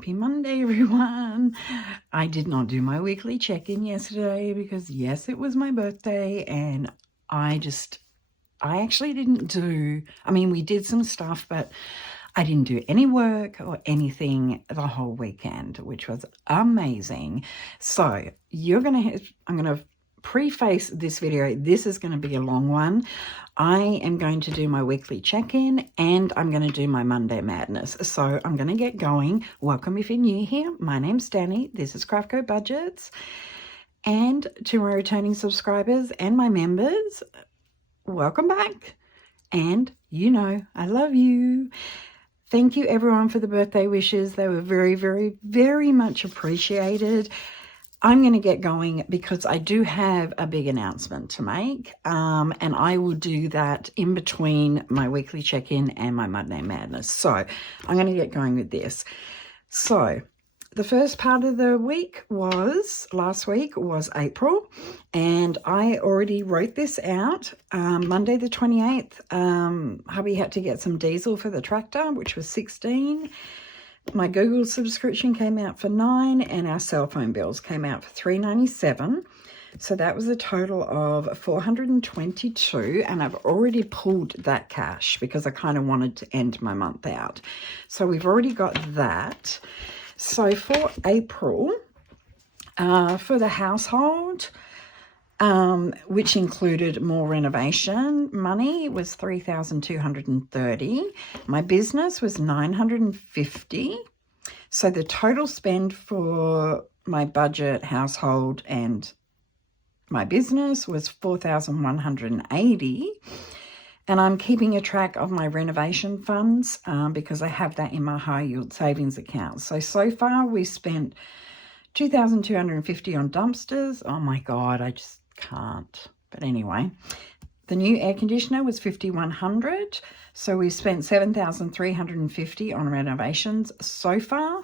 Happy Monday, everyone. I did not do my weekly check-in yesterday because, yes, it was my birthday, and I actually didn't do, we did some stuff, but I didn't do any work or anything the whole weekend, which was amazing. So I'm going to preface this video. This is going to be a long one. I am going to do my weekly check-in and I'm going to do my Monday madness. So I'm going to get going. Welcome if you're new here. My name's Danny. This is CraftCoBudgets. And to my returning subscribers and my members, welcome back. And you know, I love you. Thank you everyone for the birthday wishes. They were very, very, very much appreciated. I'm going to get going because I do have a big announcement to make, and I will do that in between my weekly check-in and my Monday madness. So I'm going to get going with this. So the first part of the week last week was April, and I already wrote this out. Monday the 28th, hubby had to get some diesel for the tractor, which was $16. My Google subscription came out for $9, and our cell phone bills came out for $3.97. So that was a total of $422, and I've already pulled that cash because I kind of wanted to end my month out. So we've already got that. So for April, for the household, which included more renovation money, was $3,230. My business was $950. So the total spend for my budget, household, and my business was $4,180. And I'm keeping a track of my renovation funds because I have that in my high yield savings account. So far we spent $2,250 on dumpsters. Oh my God, I just can't. But anyway, the new air conditioner was $5,100. So we spent $7,350 on renovations so far.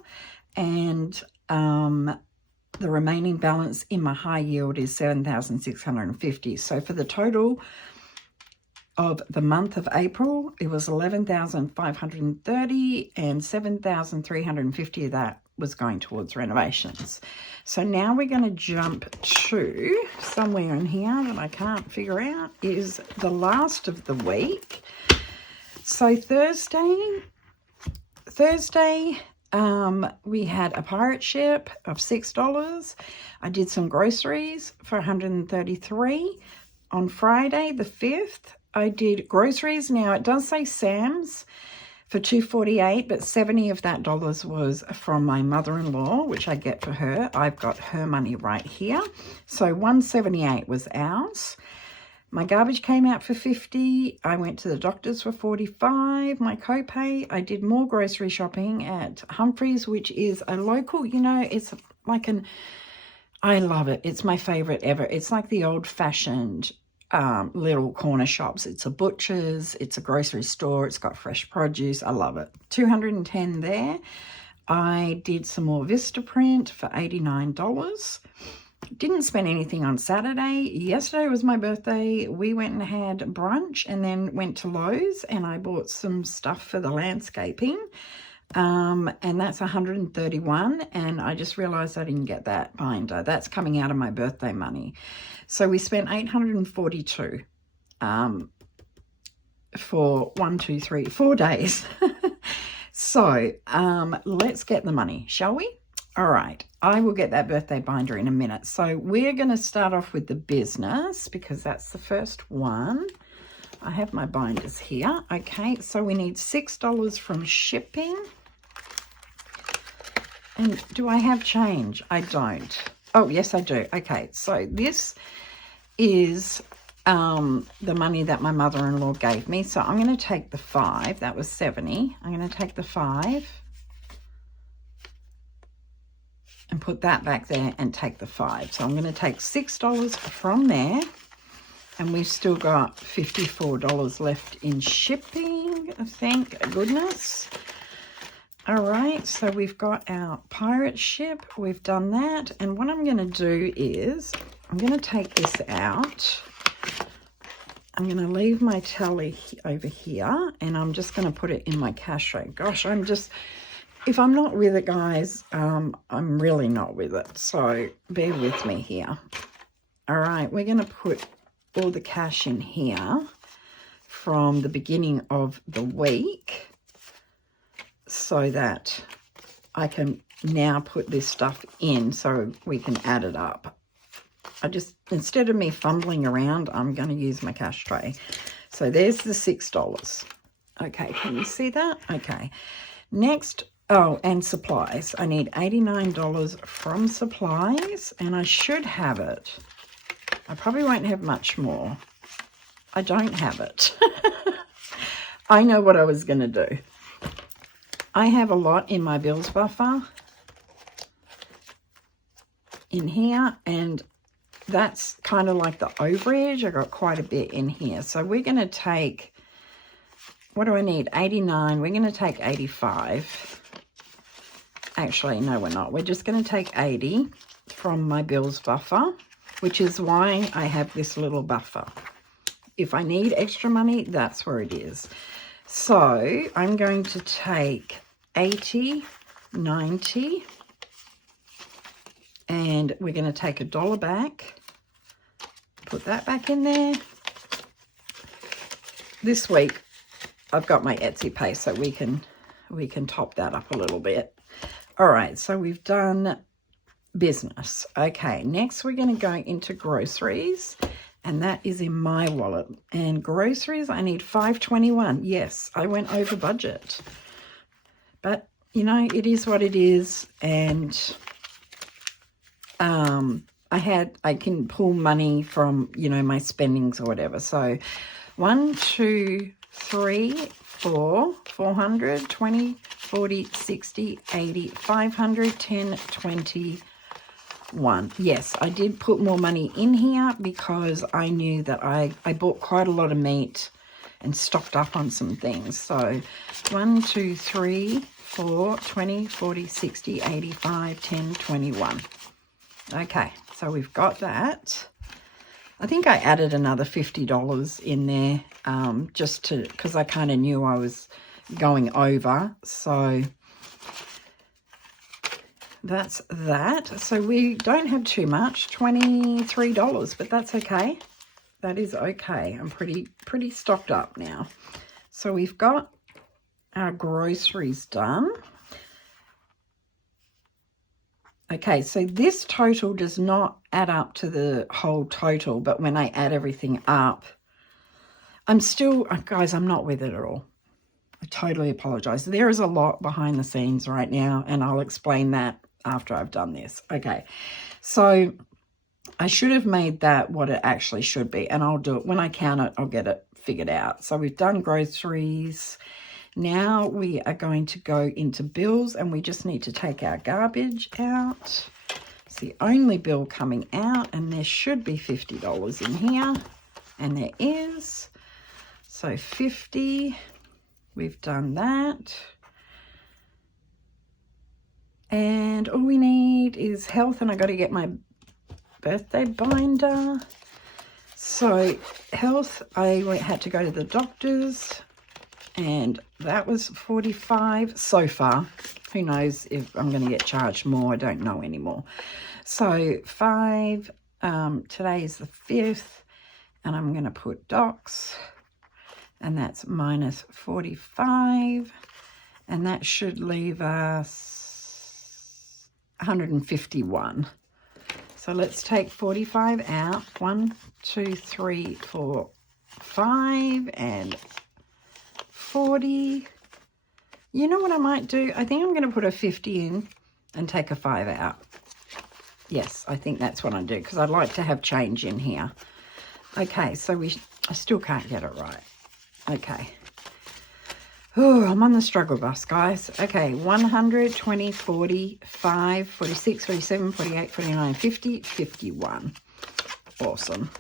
And the remaining balance in my high yield is $7,650. So for the total of the month of April, it was $11,530, and $7,350 of that was going towards renovations. So now we're going to jump to somewhere in here that I can't figure out is the last of the week. So Thursday, we had a pirate ship of $6. I did some groceries for $133. On Friday, the 5th, I did groceries. Now, it does say Sam's for $248, but $70 of that dollars was from my mother-in-law, which I get for her. I've got her money right here. So $178 was ours. My garbage came out for $50. I went to the doctor's for $45. My copay, I did more grocery shopping at Humphreys, which is a local, it's like I love it. It's my favorite ever. It's like the old-fashioned little corner shops. It's a butcher's, it's a grocery store, it's got fresh produce. I love it. $210 there. I did some more Vistaprint for $89. Didn't spend anything on Saturday. Yesterday was my birthday. We went and had brunch and then went to Lowe's, and I bought some stuff for the landscaping. And that's $131, and I just realized I didn't get that binder. That's coming out of my birthday money. So we spent $842 for 4 days. So let's get the money, shall we? All right, I will get that birthday binder in a minute. So we're going to start off with the business because that's the first one. I have my binders here. Okay, so we need $6 from shipping. And do I have change? I don't. Oh, yes, I do. Okay, so this is the money that my mother-in-law gave me. So I'm going to take the 5. That was 70. I'm going to take the 5 and put that back there and take the 5. So I'm going to take $6 from there. And we've still got $54 left in shipping, thank goodness. All right, so we've got our pirate ship. We've done that. And what I'm going to do is I'm going to take this out. I'm going to leave my tally over here, and I'm just going to put it in my cash tray. Gosh, if I'm not with it, guys, I'm really not with it. So bear with me here. All right, we're going to put all the cash in here from the beginning of the week so that I can now put this stuff in so we can add it up. Instead of me fumbling around, I'm going to use my cash tray. So there's the $6. Okay, can you see that? Okay. Next, oh, and supplies. I need $89 from supplies, and I should have it. I probably won't have much more. I don't have it. I know what I was going to do. I have a lot in my bills buffer in here, and that's kind of like the overage. I got quite a bit in here. So we're going to take, what do I need? 89. We're going to take 85. Actually, no, we're not. We're just going to take 80 from my bills buffer, which is why I have this little buffer. If I need extra money, that's where it is. So I'm going to take 80, 90, and we're going to take $1 back. Put that back in there. This week, I've got my Etsy pay, so we can top that up a little bit. All right, so we've done business. Okay, next we're going to go into groceries, and that is in my wallet. And groceries, I need $5.21. Yes, I went over budget, but you know, it is what it is. And I can pull money from, you know, my spendings or whatever. So 1, 2, 3, 4, 400, 20, 40, 60, 80, 500, 10, 20, 1. Yes, I did put more money in here because I knew that I bought quite a lot of meat and stocked up on some things. So 1, 2, 3, 4, 20, 40, 60, 85, 10, 21. Okay, so we've got that. I think I added another $50 in there just because I kind of knew I was going over. So that's that. So we don't have too much, $23, but that's okay. That is okay. I'm pretty stocked up now. So we've got our groceries done. Okay, so this total does not add up to the whole total, but when I add everything up, I'm still, guys, I'm not with it at all. I totally apologize. There is a lot behind the scenes right now, and I'll explain that after I've done this. Okay, so I should have made that what it actually should be, and I'll do it. When I count it, I'll get it figured out. So we've done groceries. Now we are going to go into bills, and we just need to take our garbage out. It's the only bill coming out, and there should be $50 in here, and there is. So 50, we've done that. And all we need is health, and I got to get my birthday binder. So health, I had to go to the doctor's, and that was $45 so far. Who knows if I'm going to get charged more? I don't know anymore. So 5, today is the 5th, and I'm going to put docs, and that's minus 45, and that should leave us 151. So let's take 45 out. 1, 2, 3, 4, 5, and 40. You know what I might do? I think I'm going to put a 50 in and take a 5 out. Yes, I think that's what I do, because I'd like to have change in here. Okay, so I still can't get it right. Okay. Oh, I'm on the struggle bus, guys. Okay, 100, 20, 40, 5, 46, 47, 48, 49, 50, 51. Awesome.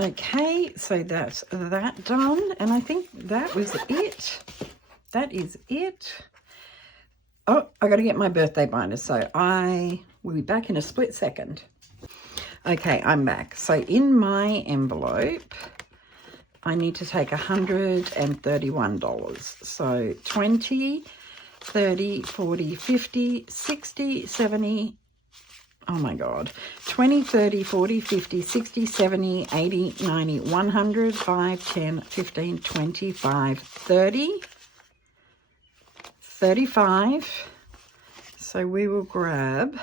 Okay, so that's that done, and I think that was it. That is it. Oh, I got to get my birthday binder, so I will be back in a split second. Okay, I'm back. So in my envelope, I need to take $131. So 20, 30, 40, 50, 60, 70, oh my God, 20, 30, 40, 50, 60, 70, 80, 90, 100, 5, 10, 15, 25, 30, 35. So we will grab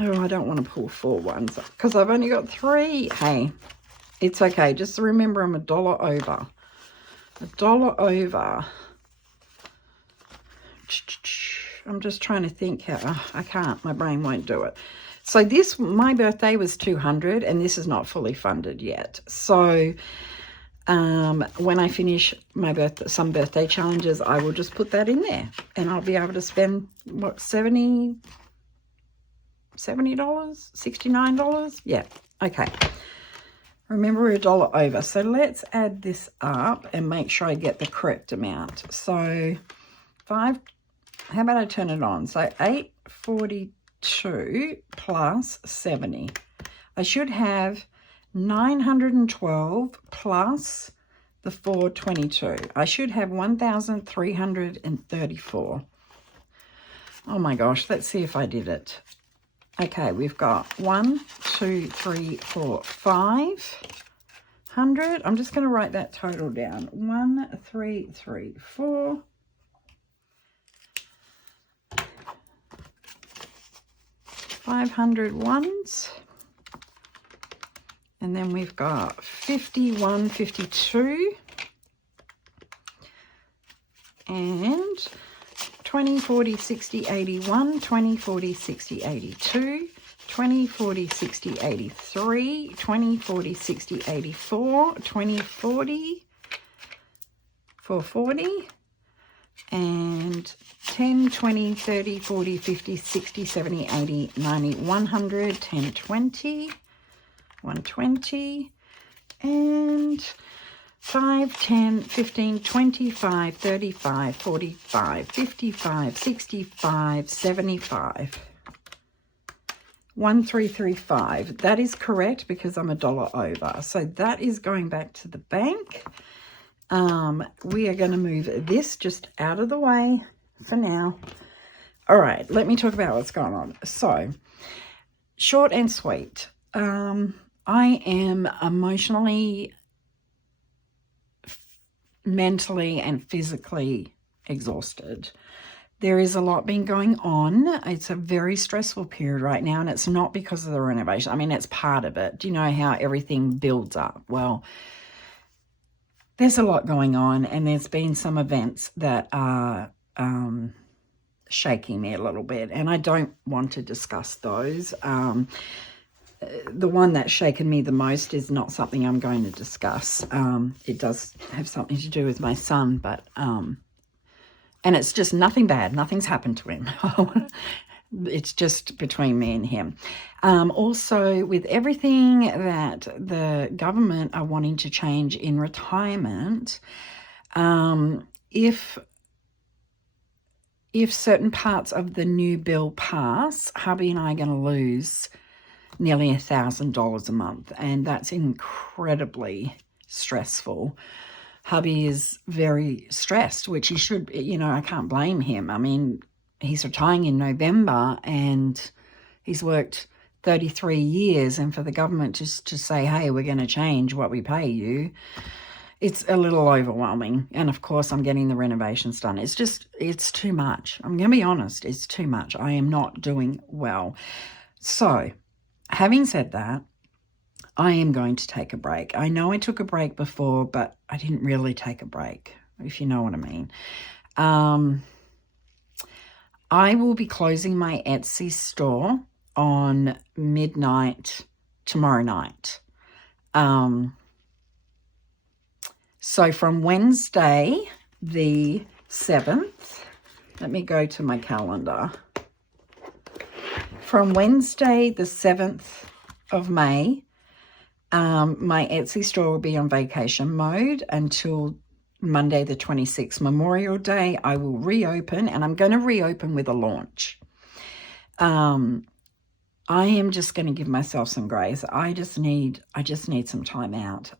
oh, I don't want to pull 4 ones because I've only got 3. Hey, it's okay. Just remember I'm $1 over. $1 over. I'm just trying to think how. Oh, I can't. My brain won't do it. So this, my birthday was $200 and this is not fully funded yet. So when I finish my some birthday challenges, I will just put that in there and I'll be able to spend, what, $70, $69? Yeah, okay. Remember, we're $1 over. So let's add this up and make sure I get the correct amount. So 5, how about I turn it on? So 842 plus 70. I should have 912 plus the 422. I should have 1,334. Oh my gosh, let's see if I did it. Okay, we've got 1, 2, 3, 4, 500. I'm just going to write that total down. 1, 3, 3, 4. 500 ones. And then we've got 51, 52. And 20, 40, 60, 81, 20, 40, 60, 82, 20, 40, 60, 83, 20, 40, 60, 84, 20, 40, 440, and 10, 20, 30, 40, 50, 60, 70, 80, 90, 100, 10, 20, 120, and 5, 10, 15, 25, 35, 45, 55, 65, 75. 1335. That is correct because I'm $1 over. So that is going back to the bank. We are going to move this just out of the way for now. All right, let me talk about what's going on. So, short and sweet. I am emotionally, mentally and physically exhausted. There is a lot been going on. It's a very stressful period right now, and it's not because of the renovation. I mean, it's part of it. Do you know how everything builds up? Well, there's a lot going on, and there's been some events that are shaking me a little bit, and I don't want to discuss those. The one that's shaken me the most is not something I'm going to discuss. It does have something to do with my son, but and it's just nothing bad. Nothing's happened to him. It's just between me and him. Also, with everything that the government are wanting to change in retirement, if certain parts of the new bill pass, hubby and I are going to lose nearly $1,000 a month, and that's incredibly stressful. Hubby is very stressed, which he should, you know, I can't blame him. I mean, he's retiring in November and he's worked 33 years, and for the government just to say, hey, we're going to change what we pay you, it's a little overwhelming. And of course, I'm getting the renovations done. It's too much. I'm going to be honest, it's too much. I am not doing well. So, having said that, I am going to take a break. I know I took a break before, but I didn't really take a break, if you know what I mean. I will be closing my Etsy store on midnight tomorrow night. So from Wednesday, the 7th, let me go to my calendar. From Wednesday, the 7th of May, my Etsy store will be on vacation mode until Monday, the 26th, Memorial Day. I will reopen, and I'm going to reopen with a launch. I am just going to give myself some grace. I just need some time out.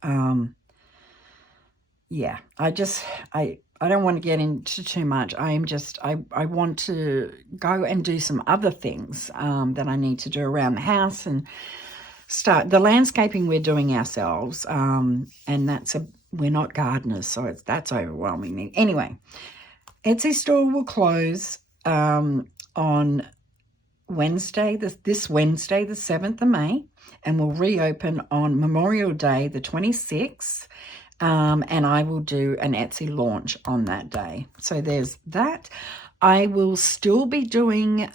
Yeah, I don't want to get into too much. I want to go and do some other things that I need to do around the house and start the landscaping we're doing ourselves. And we're not gardeners, so that's overwhelming me. Anyway, Etsy store will close on Wednesday, this Wednesday, the 7th of May, and will reopen on Memorial Day, the 26th. And I will do an Etsy launch on that day. So there's that. I will still be doing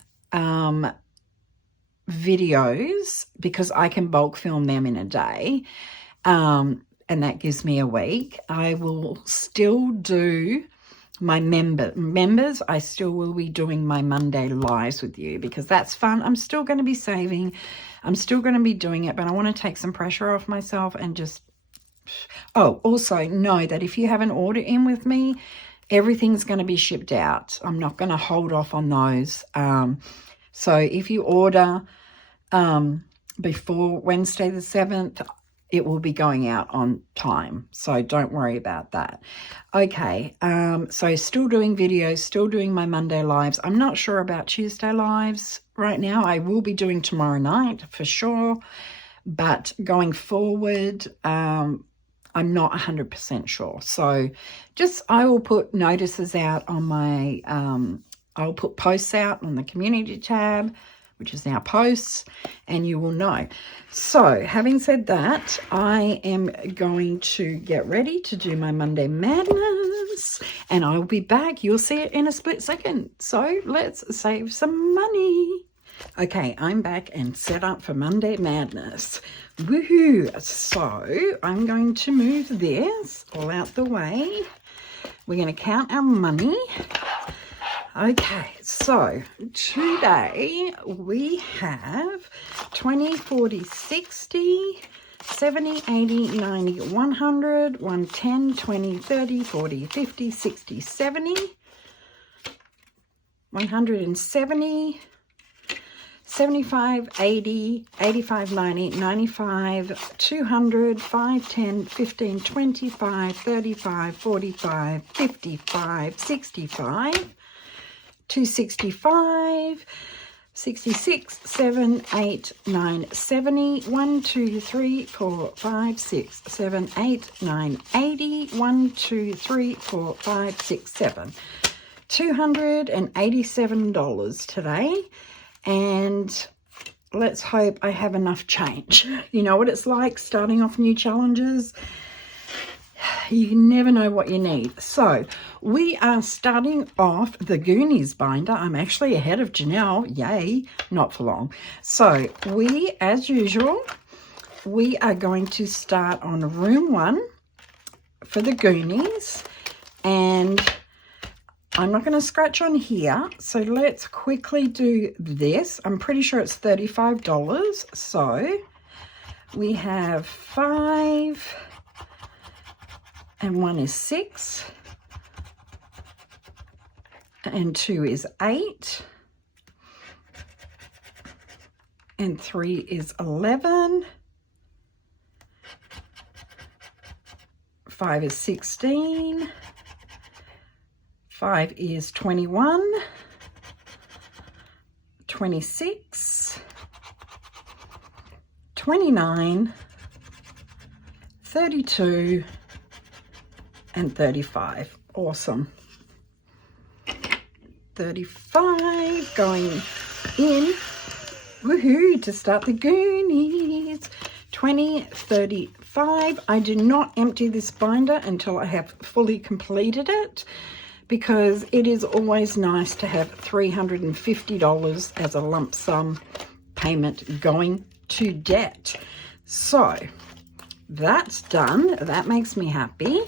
videos because I can bulk film them in a day. And that gives me a week. I will still do my members. I still will be doing my Monday lives with you because that's fun. I'm still going to be saving. I'm still going to be doing it, but I want to take some pressure off myself and just... Oh, also know that if you have an order in with me, everything's going to be shipped out. I'm not going to hold off on those. So if you order before Wednesday the 7th, it will be going out on time. So don't worry about that. Okay, so still doing videos, still doing my Monday lives. I'm not sure about Tuesday lives right now. I will be doing tomorrow night for sure. But going forward, I'm not 100% sure. So I will put notices out on my, I'll put posts out on the community tab, which is now posts, and you will know. So having said that, I am going to get ready to do my Monday Madness, and I'll be back. You'll see it in a split second. So let's save some money. Okay, I'm back and set up for Monday Madness. Woohoo! So I'm going to move this all out the way. We're going to count our money. Okay, so today we have 20, 40, 60, 70, 80, 90, 100, 110, 20, 30, 40, 50, 60, 70, 170, 75, 80, 85, 90, 95, 200, 5, 10, 15, 25, 35, 45, 55, 65, 265, 66, 7, 8, 9, 70, 1, 2, 3, 4, 5, 6, 7, 8, 9, 80, 1, 2, 3, 4, 5, 6, 7. $287 today. And let's hope I have enough change. You know what it's like starting off new challenges? You never know what you need. So we are starting off the Goonies binder. I'm actually ahead of Janelle. Yay, not for long. So as usual, we are going to start on room 1 for the Goonies. And I'm not going to scratch on here, so let's quickly do this. I'm pretty sure it's $35. So we have 5, and 1 is 6, and 2 is 8, and 3 is 11, 5 is 16, 5 is 21, 26, 29, 32, and 35. Awesome. 35 going in. Woohoo, to start the Goonies. 20, 35. I do not empty this binder until I have fully completed it, because it is always nice to have $350 as a lump sum payment going to debt. So that's done. That makes me happy.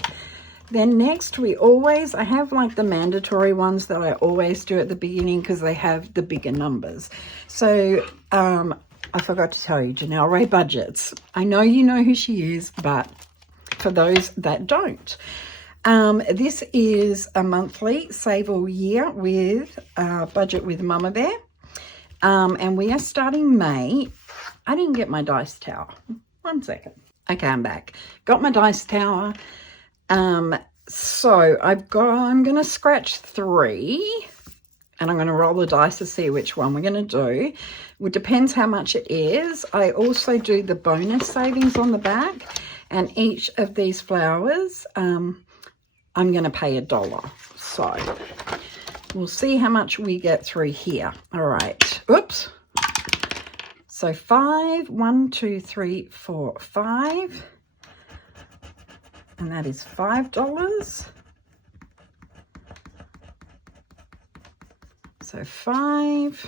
Then next I have like the mandatory ones that I always do at the beginning because they have the bigger numbers. So I forgot to tell you, Janelle Ray Budgets. I know you know who she is, but for those that don't, this is a monthly save all year with budget with Mama Bear. And we are starting May. I didn't get my dice tower. 1 second. Okay, I'm back. Got my dice tower. So I'm going to scratch 3. And I'm going to roll the dice to see which one we're going to do. It depends how much it is. I also do the bonus savings on the back. And each of these flowers, I'm going to pay $1. So we'll see how much we get through here. All right. Oops. So 5, 1, 2, 3, 4, 5. And that is $5. So 5,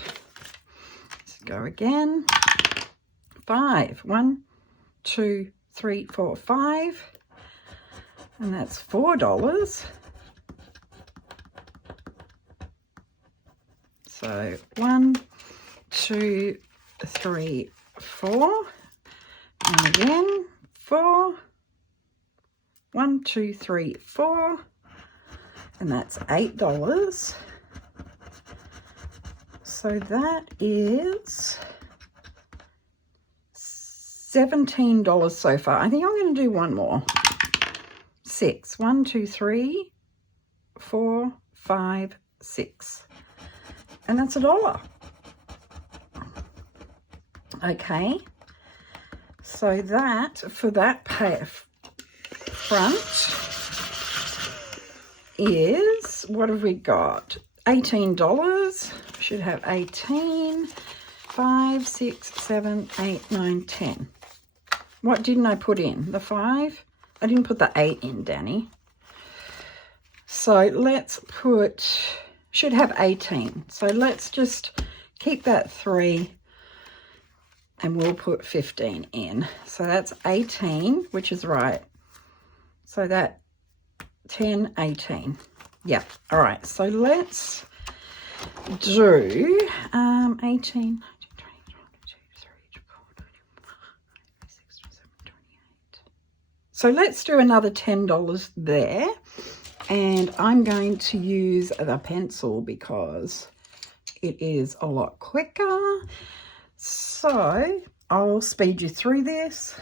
let's go again, 5, 1, 2, 3, 4, 5, and that's $4. So 1, 2, 3, 4, and again, 4, 1, 2, 3, 4, and that's $8. So that is $17 so far. I think I'm going to do one more. 6. 1, 2, 3, 4, 5, 6. And that's $1. Okay. So that, for that front is, what have we got? $18. Should have 18, 5, 6, 7, 8, 9, 10. What didn't I put in? The 5? I didn't put the 8 in, Danny. So let's put, should have 18. So let's just keep that 3 and we'll put 15 in. So that's 18, which is right. So that 10, 18. Yeah, all right. So let's do 18, 19, 20, 21, 22, 23, 24, 25, 26, 27, 28. So let's do another $10 there. And I'm going to use the pencil because it is a lot quicker. So I'll speed you through this.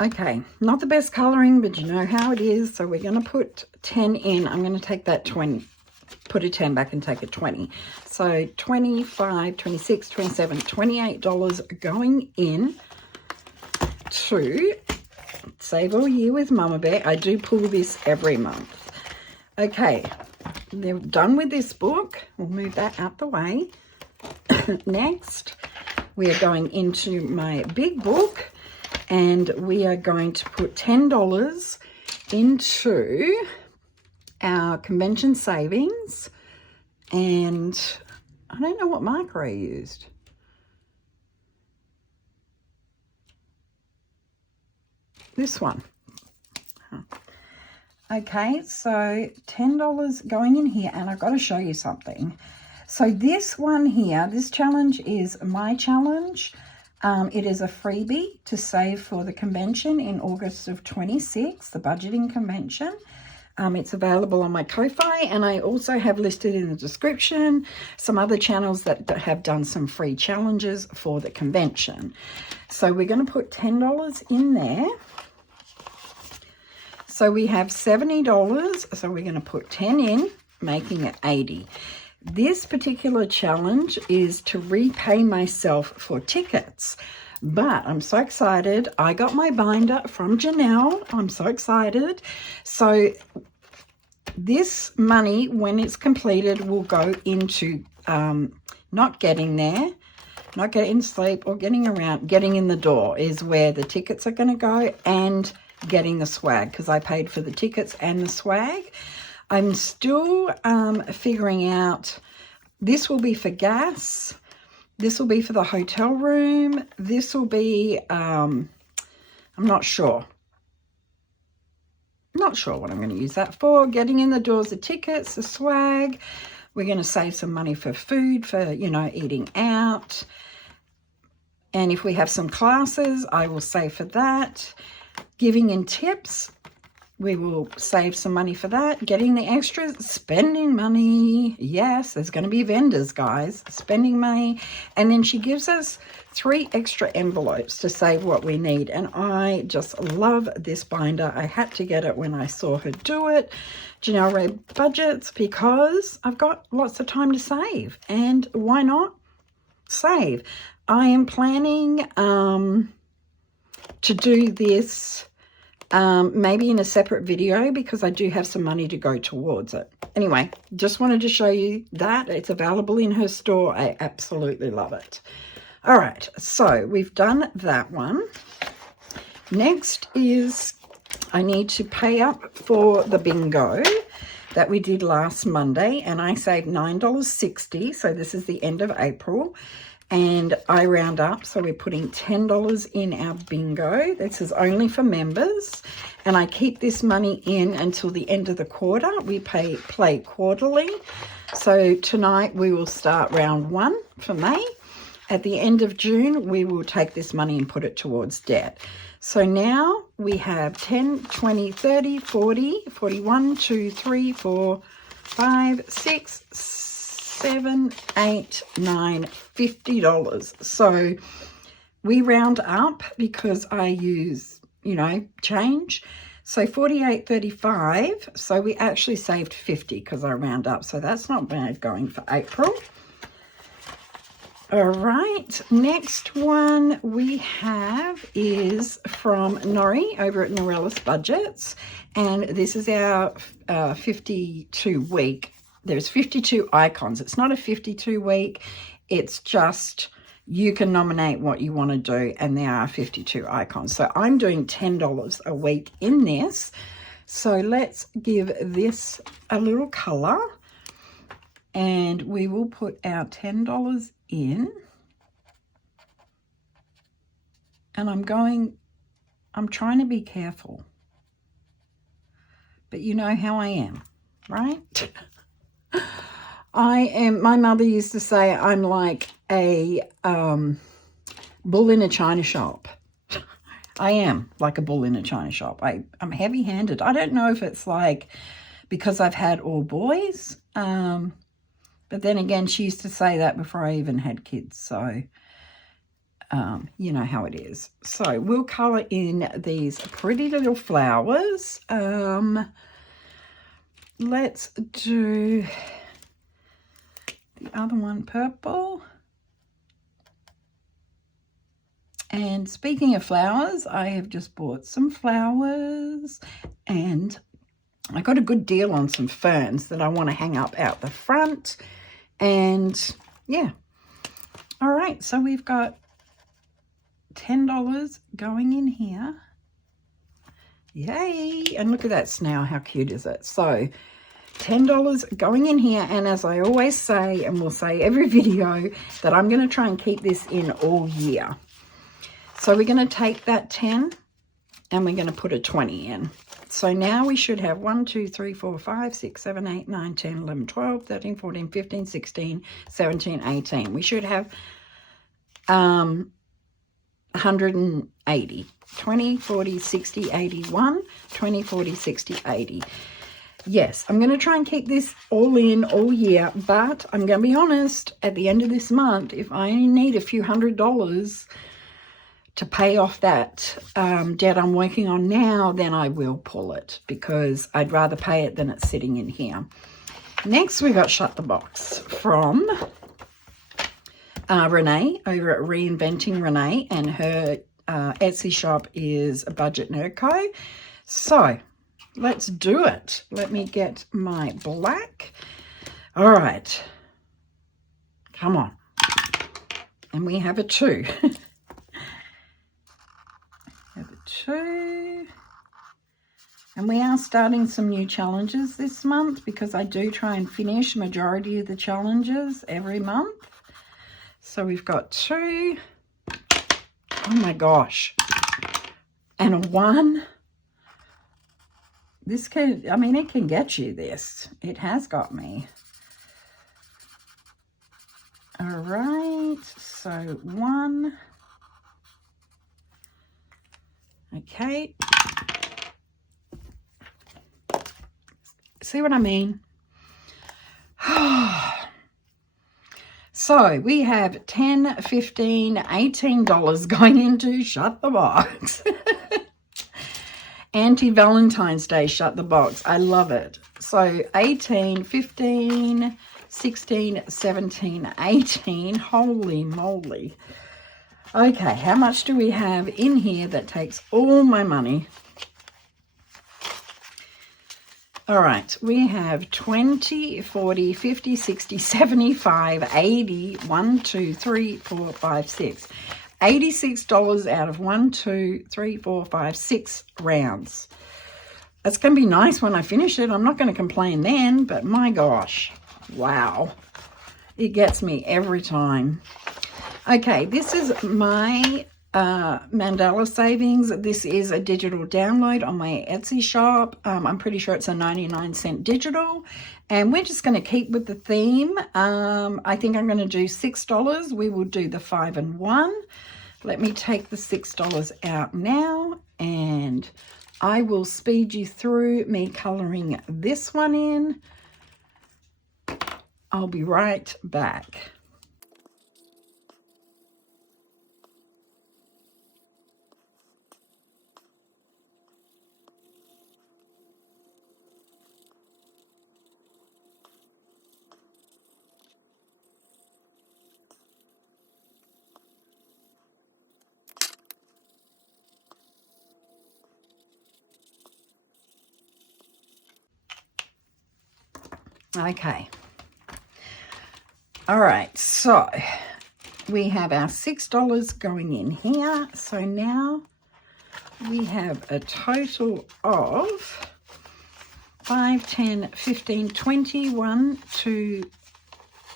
Okay, not the best colouring, but you know how it is. So we're going to put 10 in. I'm going to take that 20, put a 10 back and take a 20. So 25, 26, 27, $28 going in to Save All Year with Mama Bear. I do pull this every month. Okay, they're done with this book. We'll move that out the way. Next, we are going into my big book. And we are going to put $10 into our convention savings. And I don't know what marker I used. This one. Okay, so $10 going in here. And I've got to show you something. So this one here, this challenge is my challenge. It is a freebie to save for the convention in August of 26, the budgeting convention. It's available on my Ko-Fi, and I also have listed in the description some other channels that have done some free challenges for the convention. So we're going to put $10 in there. So we have $70, so we're going to put 10 in, making it 80. This particular challenge is to repay myself for tickets, but I'm so excited. I got my binder from Janelle. I'm so excited. So this money, when it's completed, will go into not getting there, not getting sleep or getting around, getting in the door is where the tickets are going to go, and getting the swag, because I paid for the tickets and the swag. I'm still figuring out This will be for gas. This will be for the hotel room. This will be, I'm not sure. Not sure what I'm going to use that for. Getting in the doors, the tickets, the swag. We're going to save some money for food, for, you know, eating out. And if we have some classes, I will save for that. Giving in tips, we will save some money for that. Getting the extras, spending money. Yes, there's going to be vendors, guys. Spending money. And then she gives us 3 extra envelopes to save what we need. And I just love this binder. I had to get it when I saw her do it. Janelle Budgets, because I've got lots of time to save. And why not save? I am planning to do this maybe in a separate video, because I do have some money to go towards it. Anyway, just wanted to show you that. It's available in her store. I absolutely love it. All right, so we've done that one. Next is I need to pay up for the bingo that we did last Monday, and I saved $9.60. So this is the end of April. And I round up, so we're putting $10 in our bingo. This is only for members, and I keep this money in until the end of the quarter. We play quarterly, so tonight we will start round 1 for May. At the end of June, we will take this money and put it towards debt. So now we have 10, 20, 30, 40, 41, 2, 3, 4, 5, 6, 7, 8, 9, $50. So we round up because I use, you know, change. So 48.35. So we actually saved 50 because I round up. So that's not bad going for April. All right, next one we have is from Novi over at Norella's Budgets, and this is our 52 week. There's 52 icons. It's not a 52 week. It's just you can nominate what you want to do, and there are 52 icons. So I'm doing $10 a week in this. So let's give this a little color, and we will put our $10 in. And I'm trying to be careful. But you know how I am, right? My mother used to say I'm like a bull in a china shop. I am like a bull in a china shop. I'm heavy-handed. I don't know if it's like because I've had all boys. But then again, she used to say that before I even had kids. So, you know how it is. So we'll colour in these pretty little flowers. Let's do the other one purple. And speaking of flowers, I have just bought some flowers, and I got a good deal on some ferns that I want to hang up out the front. And yeah. All right, so we've got $10 going in here. Yay. And look at that snail. How cute is it? So $10 going in here. And as I always say, and will say every video, that I'm going to try and keep this in all year. So we're going to take that 10 and we're going to put a 20 in. So now we should have 1, 2, 3, 4, 5, 6, 7, 8, 9, 10, 11, 12, 13, 14, 15, 16, 17, 18. We should have 180. 20, 40, 60, 81, 20, 40, 60, 80. Yes, I'm going to try and keep this all in all year, but I'm going to be honest, at the end of this month, if I only need a few $100s to pay off that debt I'm working on now, then I will pull it, because I'd rather pay it than it's sitting in here. Next, we got Shut the Box from Renee over at Reinventing Renee, and her Etsy shop is a Budget Nerd Co. So let's do it. Let me get my black. All right. Come on. And we have a 2. Have a 2. And we are starting some new challenges this month because I do try and finish majority of the challenges every month. So we've got 2. Oh my gosh. And a 1. This can, I mean, it can get you this. It has got me. All right. So 1. Okay. See what I mean? So we have $10, $15, $18 going into Shut the Box. Anti-Valentine's Day Shut the Box. I love it. So 18, 15, 16, 17, 18. Holy moly. Okay, how much do we have in here that takes all my money? All right, we have 20, 40, 50, 60, 75, 80, 1, 2, 3, 4, 5, 6. $86 out of 1, 2, 3, 4, 5, 6 rounds. It's going to be nice when I finish it. I'm not going to complain then, but my gosh, wow. It gets me every time. Okay, this is my Mandala savings. This is a digital download on my Etsy shop. I'm pretty sure it's a 99-cent digital, and we're just going to keep with the theme. I think I'm going to do $6. We will do the 5 and 1. Let me take the $6 out now, and I will speed you through me coloring this one in. I'll be right back. Okay. All right, so we have our $6 going in here. So now we have a total of 5, 10, 15, 20, 1, 2,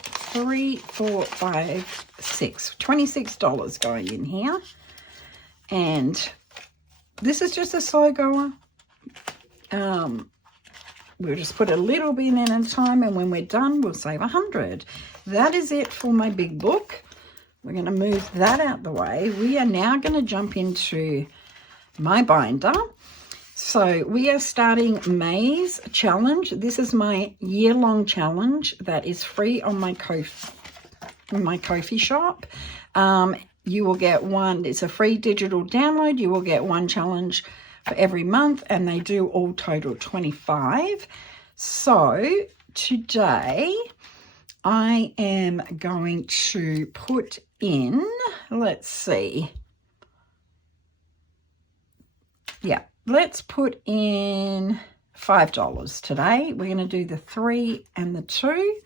3, 4, 5, 6. $26 going in here. And this is just a slow goer. We'll just put a little bit in at a time, and when we're done, we'll save 100. That is it for my big book. We're going to move that out the way. We are now going to jump into my binder. So we are starting May's challenge. This is my year-long challenge that is free on my Ko-fi shop. You will get one. It's a free digital download. You will get one challenge for every month, and they do all total 25. So today I am going to put in, let's see. Yeah, let's put in $5 today. We're going to do the 3 and the 2.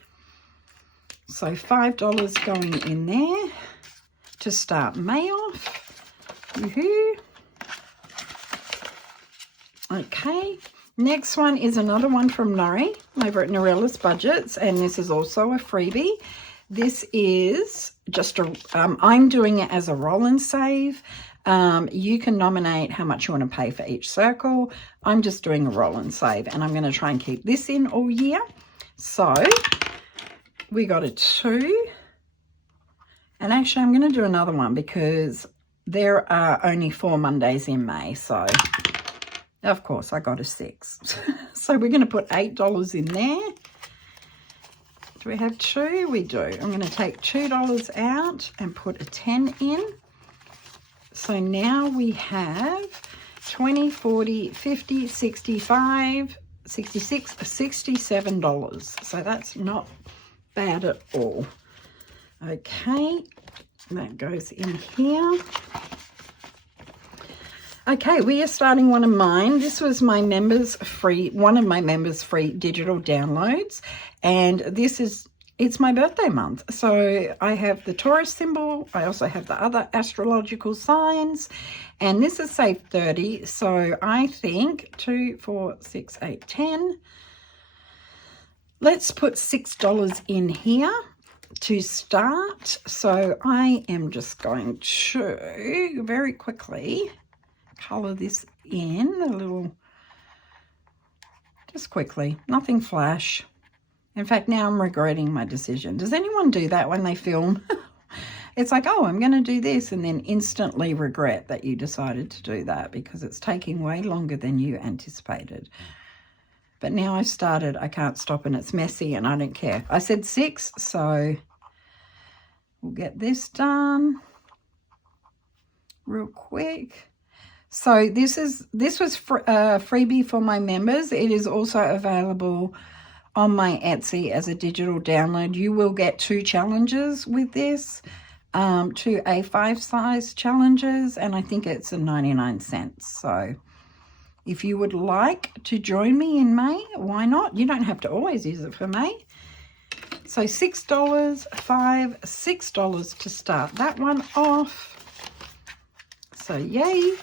So $5 going in there to start May off. Woohoo. Okay, next one is another one from Novi over at CraftCoBudgets, and this is also a freebie. This is just a, I'm doing it as a roll and save. You can nominate how much you want to pay for each circle. I'm just doing a roll and save, and I'm going to try and keep this in all year. So we got a 2, and actually I'm going to do another one because there are only 4 Mondays in May, so of course I got a 6. So we're going to put $8 in there. Do we have 2? We do. I'm going to take $2 out and put a 10 in. So now we have 20, 40, 50, 65, 66, $67. So that's not bad at all. Okay, that goes in here. Okay, we are starting one of mine. This was my members free, one of my members free digital downloads. And this is it's my birthday month. So I have the Taurus symbol. I also have the other astrological signs. And this is save 30. So I think 2, 4, 6, 8, 10. Let's put $6 in here to start. So I am just going to very quickly colour this in a little, just quickly, nothing flash. In fact, now I'm regretting my decision. Does anyone do that when they film? It's like, oh, I'm going to do this, and then instantly regret that you decided to do that because it's taking way longer than you anticipated. But now I've started, I can't stop, and it's messy, and I don't care. I said 6, so we'll get this done real quick. So this was a freebie for my members. It is also available on my Etsy as a digital download. You will get 2 challenges with this, 2 A5 size challenges, and I think it's 99 cents. So if you would like to join me in May, why not? You don't have to always use it for May. So $6, $5, $6 to start that one off. So yay.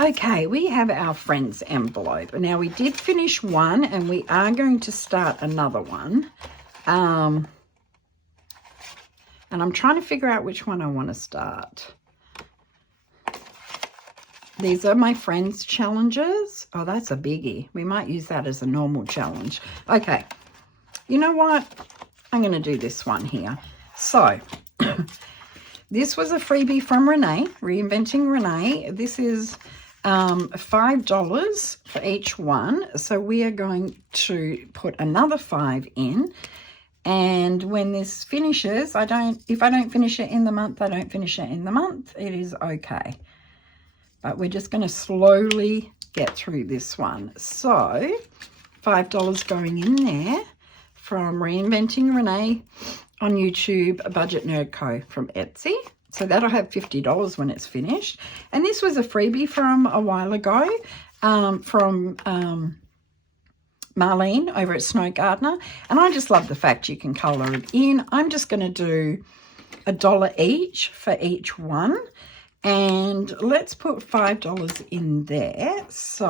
Okay, we have our friends envelope. Now, we did finish one, and we are going to start another one. And I'm trying to figure out which one I want to start. These are my friends' challenges. Oh, that's a biggie. We might use that as a normal challenge. Okay, you know what? I'm going to do this one here. So, this was a freebie from Renee, Reinventing Renee. This is $5 for each one. So we are going to put another 5 in. And when this finishes, if I don't finish it in the month, I don't finish it in the month. It is okay. But we're just going to slowly get through this one. So $5 going in there from Reinventing Renee on YouTube, Budget Nerd Co. from Etsy. So that'll have $50 when it's finished. And this was a freebie from a while ago from Marlene over at Snow Gardener. And I just love the fact you can colour it in. I'm just going to do $1 each for each one. And let's put $5 in there. So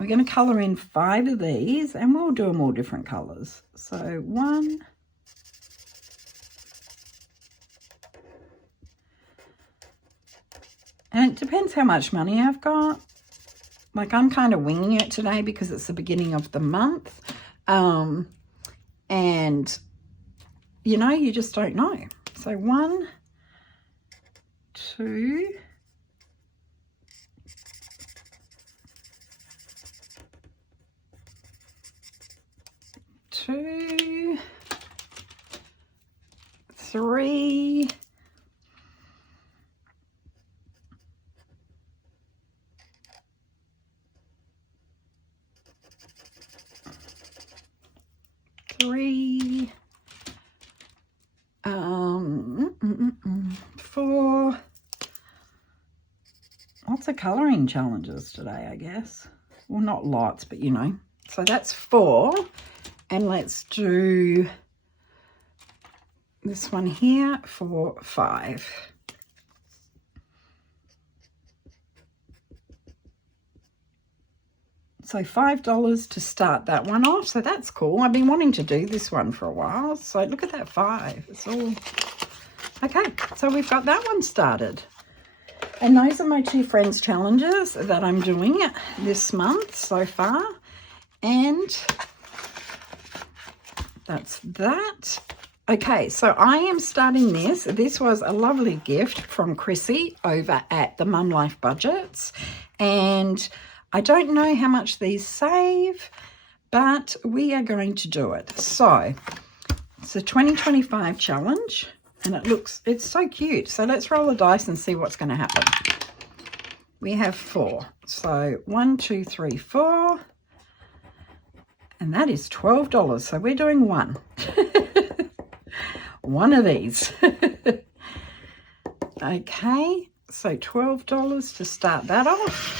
we're going to colour in 5 of these, and we'll do them all different colours. So 1, and it depends how much money I've got. Like, I'm kind of winging it today because it's the beginning of the month. And, you know, you just don't know. So 1, 2, 2, 3, 3, 4. Lots of colouring challenges today, I guess. Well, not lots, but you know. So that's 4. And let's do this one here for 5. So $5 to start that one off. So that's cool. I've been wanting to do this one for a while. So look at that 5. It's all okay. So we've got that one started. And those are my 2 friends challenges that I'm doing this month so far. And that's that. Okay, so I am starting this. This was a lovely gift from Chrissy over at the Mum Life Budgets. And I don't know how much these save, but we are going to do it. So it's a 2025 challenge, and it's so cute. So let's roll the dice and see what's going to happen. We have 4. So 1, 2, 3, 4. And that is $12. So we're doing 1. One of these. Okay, so $12 to start that off.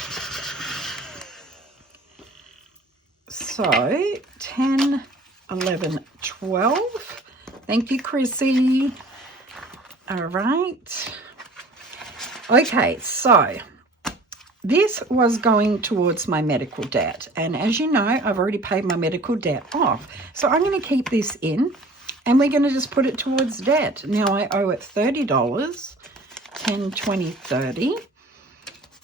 So 10, 11, 12. Thank you, Chrissy. All right. Okay, so this was going towards my medical debt. And as you know, I've already paid my medical debt off. So I'm going to keep this in and we're going to just put it towards debt. Now I owe it $30, 10, 20, 30.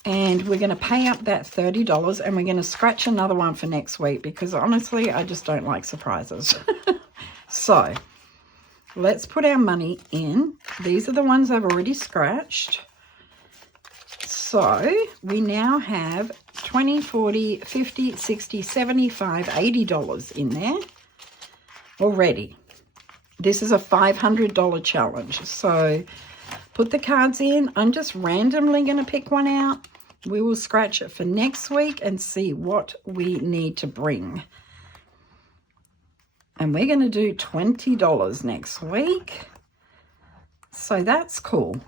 And we're going to pay up that $30 and we're going to scratch another one for next week because honestly, I just don't like surprises. So let's put our money in. These are the ones I've already scratched. So we now have 20, 40, 50, 60, 75, $80 in there already. This is a $500 challenge. So put the cards in. I'm just randomly going to pick one out. We will scratch it for next week and see what we need to bring. And we're going to do $20 next week. So that's cool.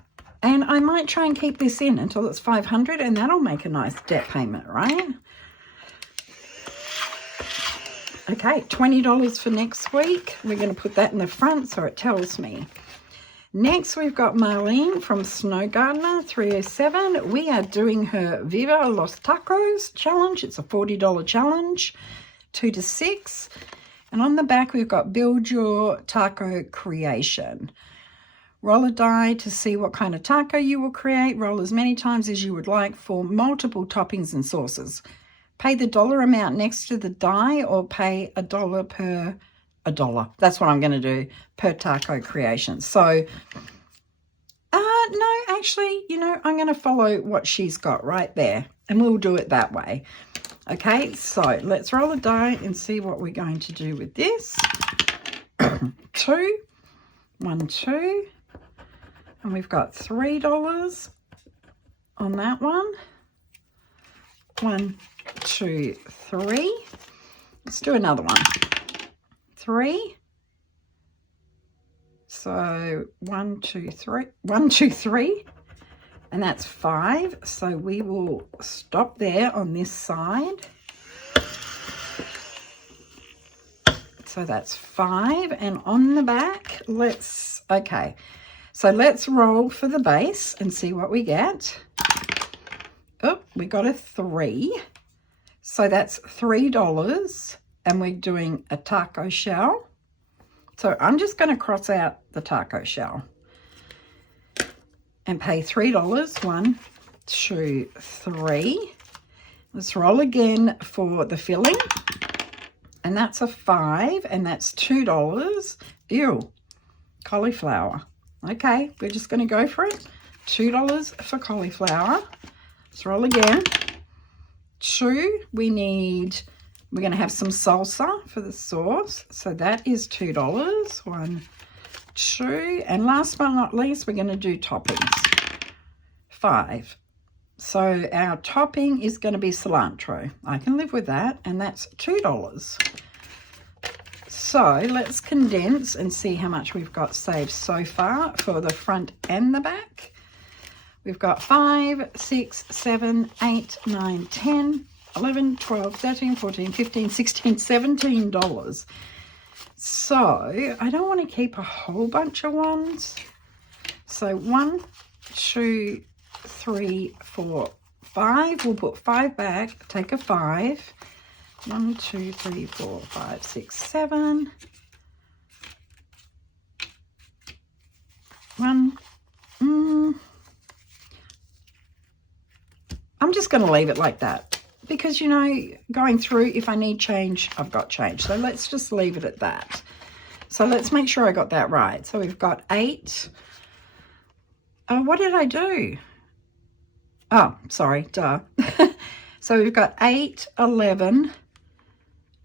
And I might try and keep this in until it's $500 and that'll make a nice debt payment, right? Okay, $20 for next week. We're going to put that in the front so it tells me. Next, we've got Marlene from Snow Gardener 307. We are doing her Viva Los Tacos challenge. It's a $40 challenge, 2 to 6. And on the back, we've got Build Your Taco Creation. Roll a die to see what kind of taco you will create. Roll as many times as you would like for multiple toppings and sauces. Pay the dollar amount next to the die or pay $1 per $1. That's what I'm going to do per taco creation. So, no, actually, you know, I'm going to follow what she's got right there and we'll do it that way. Okay, so let's roll a die and see what we're going to do with this. 2, 1, 2. And we've got $3 on that one. 1, 2, 3. Let's do another one. 3. So 1, 2, 3. 1, 2, 3. And that's 5. So we will stop there on this side. So that's 5. And on the back, okay. So let's roll for the base and see what we get. Oh, we got a 3. So that's $3. And we're doing a taco shell. So I'm just going to cross out the taco shell. And pay $3. 1, 2, 3. Let's roll again for the filling. And that's a 5. And that's $2. Ew. Cauliflower. Okay, we're just going to go for it. $2 for cauliflower. Let's roll again. 2, we're going to have some salsa for the sauce. So that is $2. 1, 2. And last but not least, we're going to do toppings. 5. So our topping is going to be cilantro. I can live with that. And that's $2. So let's condense and see how much we've got saved so far for the front and the back. We've got 5, 6, 7, 8, 9, 10, 11, 12, 13, 14, 15, 16, $17. So I don't want to keep a whole bunch of ones. So 1, 2, 3, 4, 5. We'll put 5 back, take a 5. 1, 2, 3, 4, 5, 6, 7. 1. I'm just going to leave it like that because, you know, going through, if I need change, I've got change. So let's just leave it at that. So let's make sure I got that right. So we've got 8. What did I do? Oh, sorry, duh. So we've got 8, 11,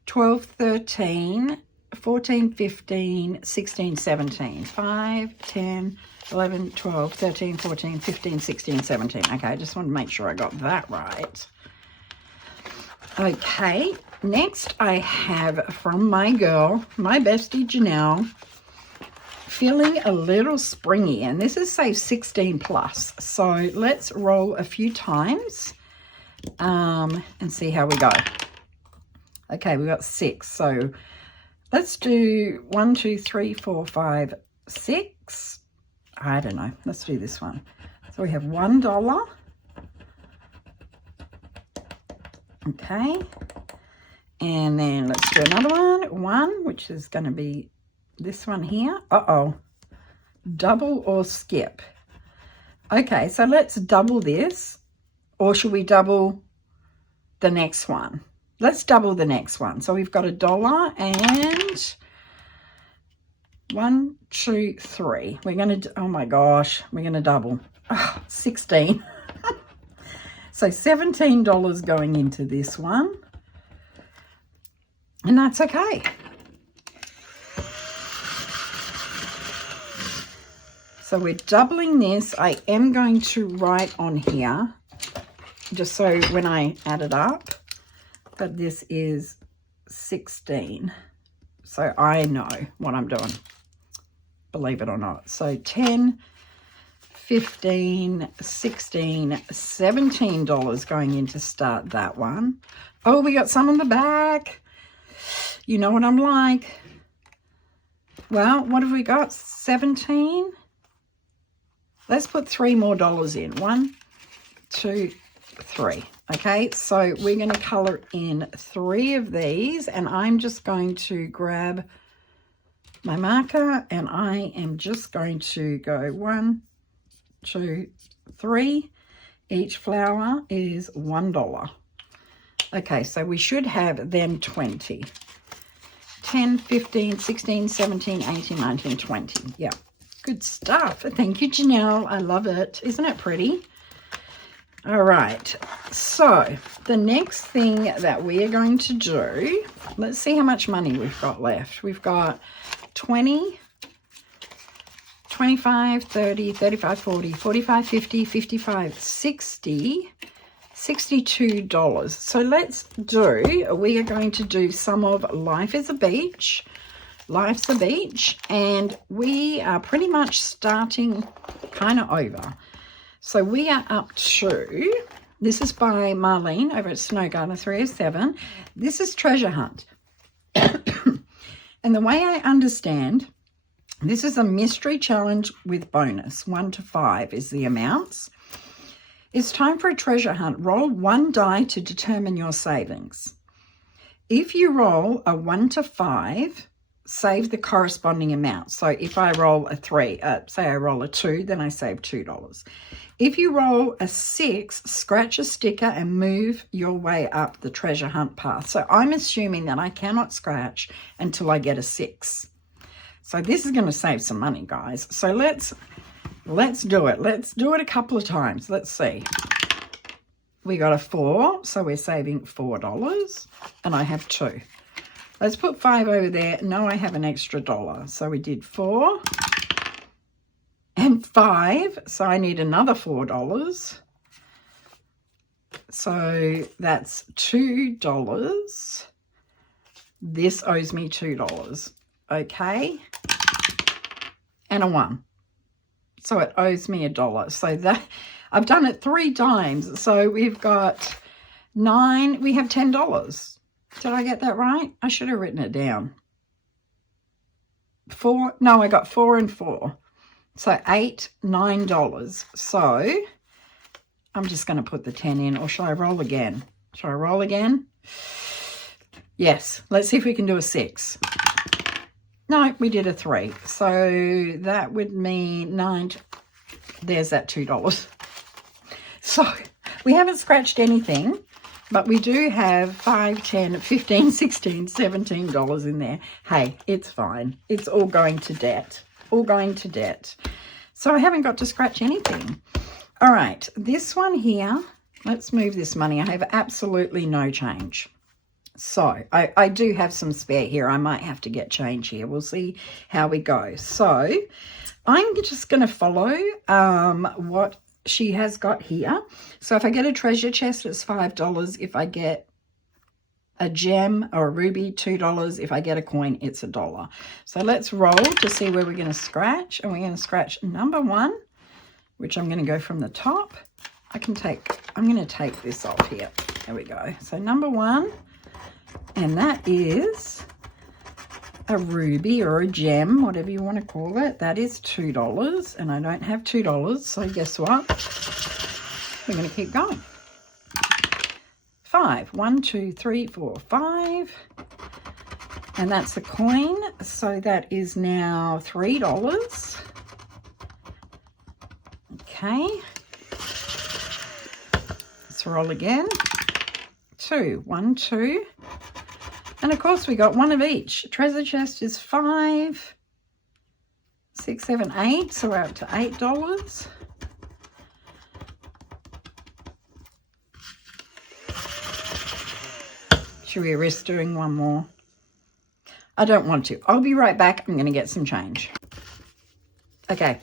12, 13, 14, 15, 16, 17. 5, 10, 11, 12, 13, 14, 15, 16, 17. Okay, I just want to make sure I got that right. Okay, next I have from my girl, my bestie Janelle, feeling a little springy. And this is say 16 plus. So let's roll a few times and see how we go. Okay, we've got 6. So let's do 1, 2, 3, 4, 5, 6. I don't know. Let's do this one. So we have $1. Okay. And then let's do another one. 1, which is going to be this one here. Uh-oh. Double or skip. Okay, so let's double this. Or should we double the next one? Let's double the next one. So we've got $1 and 1, 2, 3. We're going to, oh my gosh, we're going to double. Oh, 16. So $17 going into this one. And that's okay. So we're doubling this. I am going to write on here, just so when I add it up, but this is 16. So I know what I'm doing, believe it or not. So 10, 15, 16, $17 going in to start that one. Oh, we got some on the back. You know what I'm like. Well, what have we got? 17. Let's put $3 more in. 1, 2, 3. Okay, so we're going to color in 3 of these, and I'm just going to grab my marker, and I am just going to go 1, 2, 3. Each flower is $1. Okay, so we should have then 20. 10, 15, 16, 17, 18, 19, 20. Yeah, good stuff. Thank you, Janelle. I love it. Isn't it pretty? All right, so the next thing that we are going to do, let's see how much money we've got left. We've got 20, 25, 30, 35, 40, 45, 50, 55, 60, $62. So let's do, we are going to do some of Life is a Beach. Life's a Beach, and we are pretty much starting kind of over. So we are up to, this is by Marlene over at Snow Garden 307. This is Treasure Hunt. And the way I understand, this is a mystery challenge with bonus. 1 to 5 is the amounts. It's time for a treasure hunt. Roll 1 die to determine your savings. If you roll a 1 to 5, save the corresponding amount. So if I roll a 3, say I roll a 2, then I save $2. If you roll a 6, scratch a sticker and move your way up the treasure hunt path. So I'm assuming that I cannot scratch until I get a 6. So this is going to save some money, guys. So let's do it. Let's do it a couple of times. Let's see. We got a 4, so we're saving $4, and I have 2. Let's put 5 over there. No, I have an extra $1. So we did 4 and 5. So I need another $4. So that's $2. This owes me $2. Okay. And a 1. So it owes me $1. So that I've done it 3 times. So we've got 9. We have $10. Did I get that right? I should have written it down. 4. No, I got 4 and 4. So $8, $9. So I'm just going to put the 10 in, or shall I roll again? Shall I roll again? Yes. Let's see if we can do a 6. No, we did a 3. So that would mean 9. There's that $2. So we haven't scratched anything, but we do have 5, 10, 15, 16, $17 in there. Hey, it's fine. It's all going to debt. All going to debt. So I haven't got to scratch anything. All right, this one here, let's move this money. I have absolutely no change. So I do have some spare here. I might have to get change here. We'll see how we go. So I'm just going to follow what she has got here. So if I get a treasure chest, it's $5. If I get a gem or a ruby, $2. If I get a coin, it's $1. So let's roll to see where we're going to scratch. And we're going to scratch number 1, which I'm going to go from the top. I'm going to take this off here. There we go. So number 1. And that is a ruby or a gem, whatever you want to call it. That is $2, and I don't have $2, so guess what? We're going to keep going. 5. 1, 2, 3, 4, 5. And that's a coin, so that is now $3. Okay. Let's roll again. 2. 1, 2. And of course we got one of each. Treasure chest is 5, 6, 7, 8, so we're up to $8. Should we risk doing one more? I don't want to. I'll be right back. I'm going to get some change. Okay,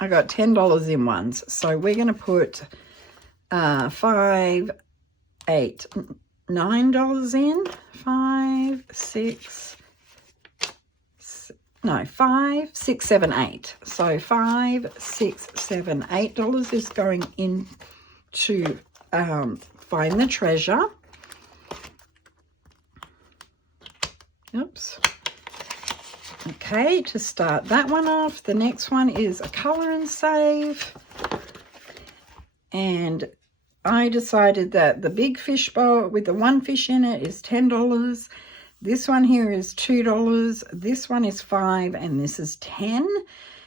I got $10 in ones, so we're going to put $5, $8, $9 in. 5, 6, no, 5, 6, 7, 8. So 5, 6, 7, $8 is going in to find the treasure. Oops. Okay, to start that one off, the next one is a color and save. And I decided that the big fish bowl with the one fish in it is $10. This one here is $2. This one is $5, and this is $10.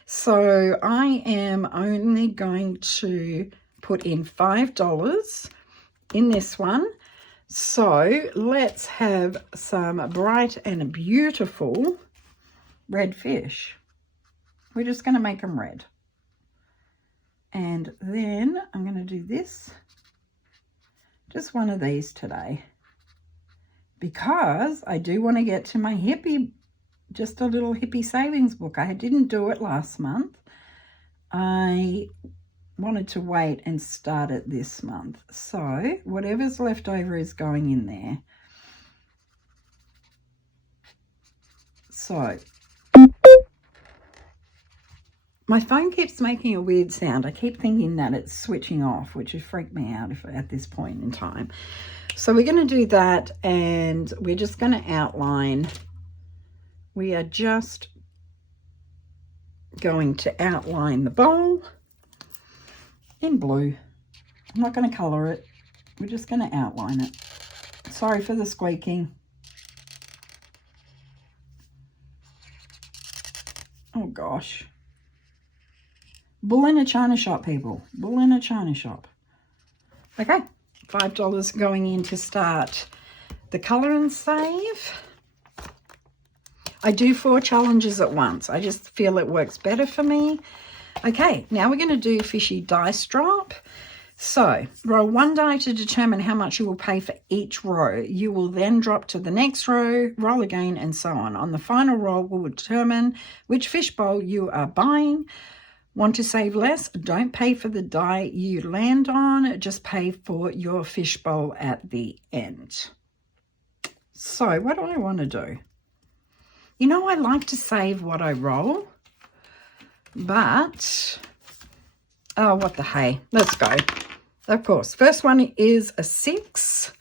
So I am only going to put in $5 in this one. So let's have some bright and beautiful red fish. We're just going to make them red. And then I'm going to do this. Just one of these today. Because I do want to get to my hippie, just a little hippie savings book. I didn't do it last month. I wanted to wait and start it this month. So whatever's left over is going in there. So my phone keeps making a weird sound. I keep thinking that it's switching off, which would freak me out at this point in time. So we're going to do that, and we're just going to outline. We are just going to outline the bowl in blue. I'm not going to colour it. We're just going to outline it. Sorry for the squeaking. Oh gosh. Bull in a china shop, people. Bull in a china shop. Okay, $5 going in to start the colour and save. I do 4 challenges at once. I just feel it works better for me. Okay, now we're going to do fishy dice drop. So roll 1 die to determine how much you will pay for each row. You will then drop to the next row, roll again, and so on. On the final roll will determine which fish bowl you are buying. Want to save less? Don't pay for the die you land on. Just pay for your fish bowl at the end. So what do I want to do? You know, I like to save what I roll, but, oh, what the hey. Let's go. Of course, first one is a 6.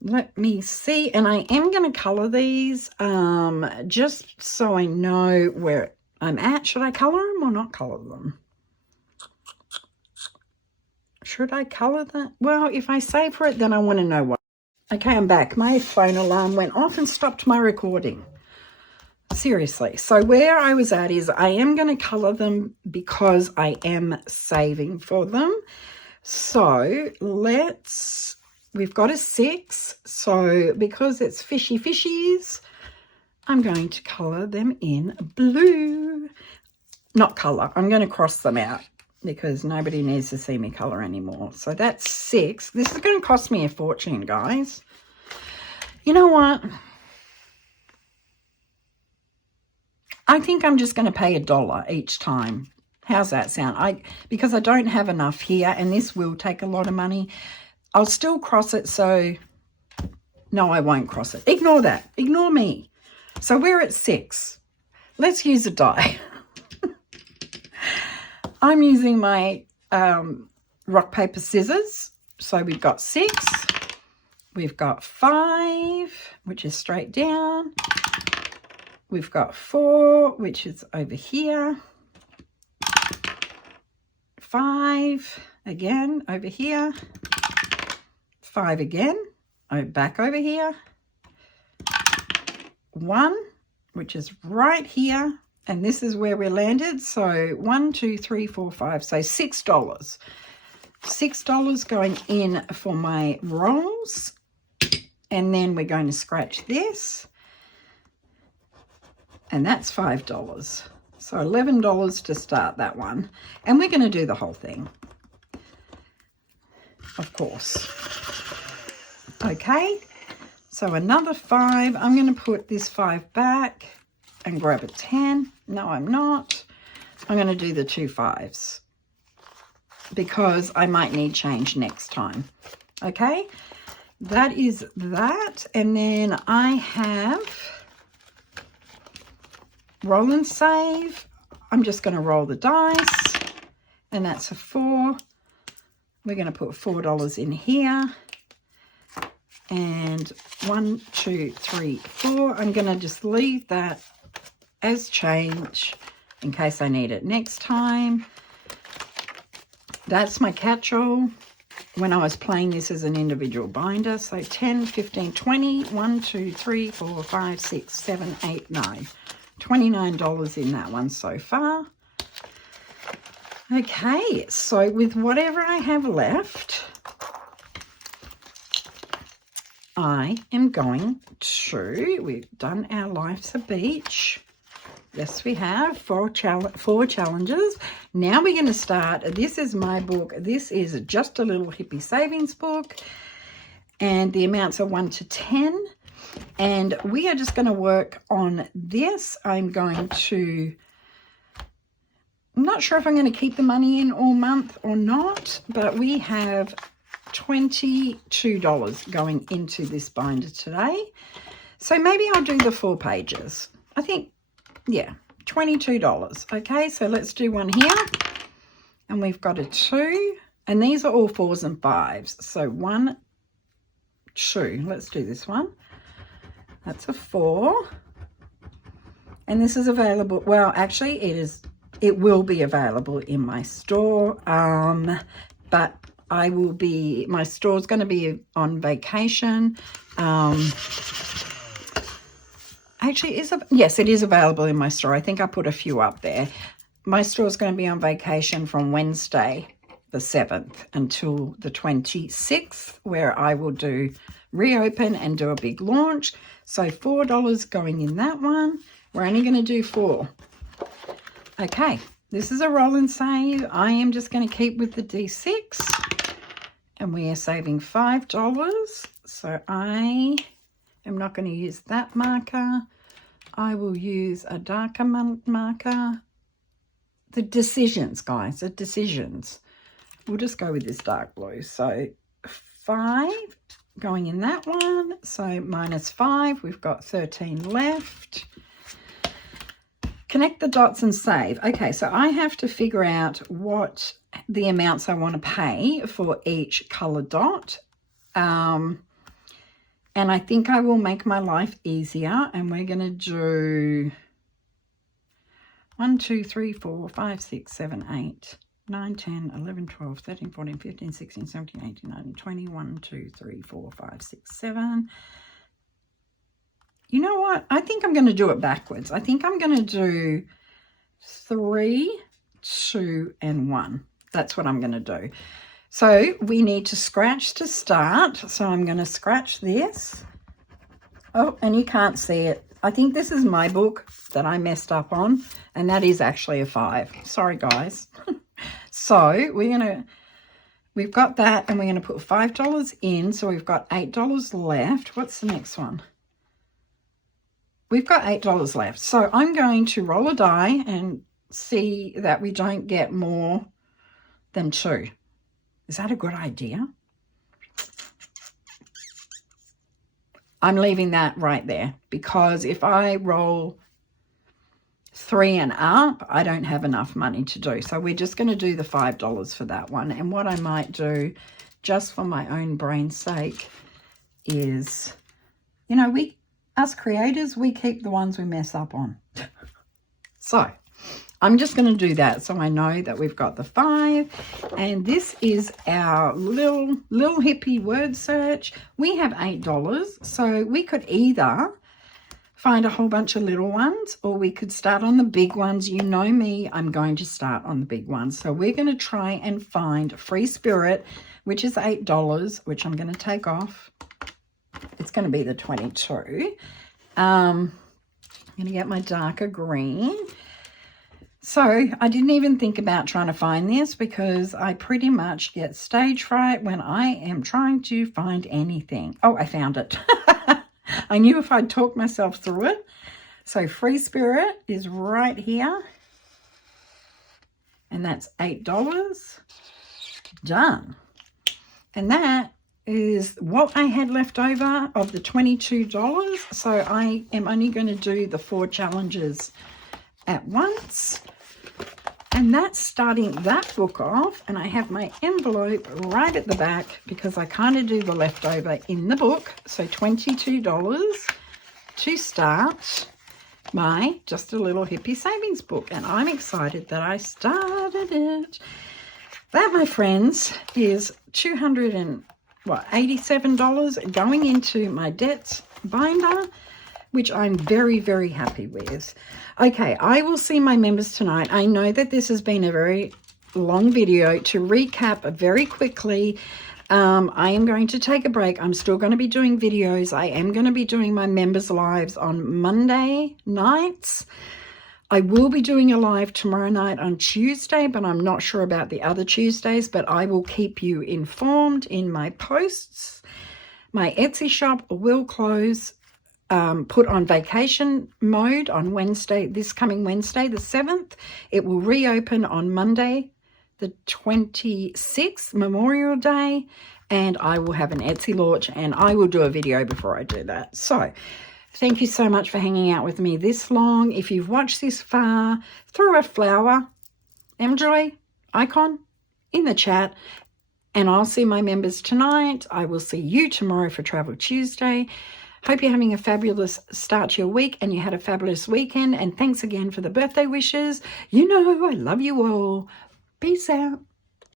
Let me see, and I am going to colour these just so I know where I'm at. Should I colour them or not colour them? Should I colour that? Well, if I save for it, then I want to know what. Okay, I'm back. My phone alarm went off and stopped my recording. Seriously. So where I was at is I am going to colour them because I am saving for them. So we've got a 6. So because it's fishy fishies, I'm going to colour them in blue. Not colour. I'm going to cross them out because nobody needs to see me colour anymore. So that's 6. This is going to cost me a fortune, guys. You know what? I think I'm just going to pay $1 each time. How's that sound? Because I don't have enough here, and this will take a lot of money. I'll still cross it, so no, I won't cross it. Ignore that. Ignore me. So we're at 6. Let's use a die. I'm using my rock, paper, scissors. So we've got 6. We've got 5, which is straight down. We've got 4, which is over here. 5 again over here. 5 again, back over here. 1, which is right here, and this is where we landed. So 1, 2, 3, 4, 5, so $6. $6 going in for my rolls, and then we're going to scratch this, and that's $5. So $11 to start that one, and we're going to do the whole thing, of course. Okay, so another 5. I'm going to put this 5 back and grab a 10. No, I'm not. I'm going to do the 2 5s because I might need change next time. Okay, that is that. And then I have roll and save. I'm just going to roll the dice, and that's a 4. We're going to put $4 in here. And 1, 2, 3, 4. I'm going to just leave that as change in case I need it next time. That's my catch-all when I was playing this as an individual binder. So 10, 15, 20, 1, 2, 3, 4, 5, 6, 7, 8, 9. $29 in that one so far. Okay, so with whatever I have left, I am going to, we've done our Life's a Beach. Yes, we have 4 challenges. Now we're going to start. This is my book. This is Just a Little Hippie Savings book. And the amounts are 1 to 10. And we are just going to work on this. I'm not sure if I'm going to keep the money in all month or not, but we have $22 going into this binder today. So maybe I'll do the 4 pages. I think, yeah, $22. Okay, so let's do one here. And we've got a 2. And these are all 4s and 5s. So 1, 2. Let's do this one. That's a 4. And this is available. Well, actually, it will be available in my store. But my store's going to be on vacation. Actually, yes, it is available in my store. I think I put a few up there. My store's going to be on vacation from Wednesday, the 7th, until the 26th, where I will reopen and do a big launch. So $4 going in that one. We're only going to do 4. Okay, this is a roll and save. I am just going to keep with the D6. And we are saving $5. So I am not going to use that marker. I will use a darker marker. The decisions, guys, the decisions. We'll just go with this dark blue. So 5 going in that one. So -5. We've got 13 left. Connect the dots and save. Okay, so I have to figure out what the amounts I want to pay for each color dot. And I think I will make my life easier. And we're going to do 1, 2, 3, 4, 5, 6, 7, 8, 9, 10, 11, 12, 13, 14, 15, 16, 17, 18, 19, 20, 1, 2, 3, 4, 5, 6, 7. You know what? I think I'm going to do it backwards. I think I'm going to do 3, 2, and 1. That's what I'm going to do. So we need to scratch to start. So I'm going to scratch this. Oh, and you can't see it. I think this is my book that I messed up on. And that is actually a 5. Sorry, guys. So we've got that, and we're going to put $5 in. So we've got $8 left. What's the next one? We've got $8 left. So I'm going to roll a die and see that we don't get more than 2. Is that a good idea? I'm leaving that right there, because if I roll 3 and up, I don't have enough money to do. So we're just going to do the $5 for that one. And what I might do, just for my own brain's sake, is, us creators, we keep the ones we mess up on. So I'm just going to do that so I know that we've got the 5. And this is our little hippie word search. We have $8, so we could either find a whole bunch of little ones, or we could start on the big ones. You know me, I'm going to start on the big ones. So we're going to try and find Free Spirit, which is $8, which I'm going to take off. It's going to be the 22. I'm going to get my darker green. So I didn't even think about trying to find this because I pretty much get stage fright when I am trying to find anything. Oh, I found it. I knew if I'd talk myself through it. So Free Spirit is right here. And that's $8. Done. And that is what I had left over of the $22. So I am only going to do the 4 challenges at once. And that's starting that book off. And I have my envelope right at the back because I kind of do the leftover in the book. So $22 to start my Just a Little Hippie Savings book. And I'm excited that I started it. That, my friends, is $287 going into my debts binder, which I'm very, very happy with. Okay, I will see my members tonight. I know that this has been a very long video. To recap very quickly, I am going to take a break. I'm still going to be doing videos. I am going to be doing my members lives on Monday nights. I will be doing a live tomorrow night on Tuesday, but I'm not sure about the other Tuesdays, but I will keep you informed in my posts. My Etsy shop will close, put on vacation mode on Wednesday, this coming Wednesday, the 7th. It will reopen on Monday, the 26th, Memorial Day, and I will have an Etsy launch, and I will do a video before I do that. So thank you so much for hanging out with me this long. If you've watched this far, throw a flower, MJoy icon in the chat, and I'll see my members tonight. I will see you tomorrow for Travel Tuesday. Hope you're having a fabulous start to your week and you had a fabulous weekend. And thanks again for the birthday wishes. You know I love you all. Peace out.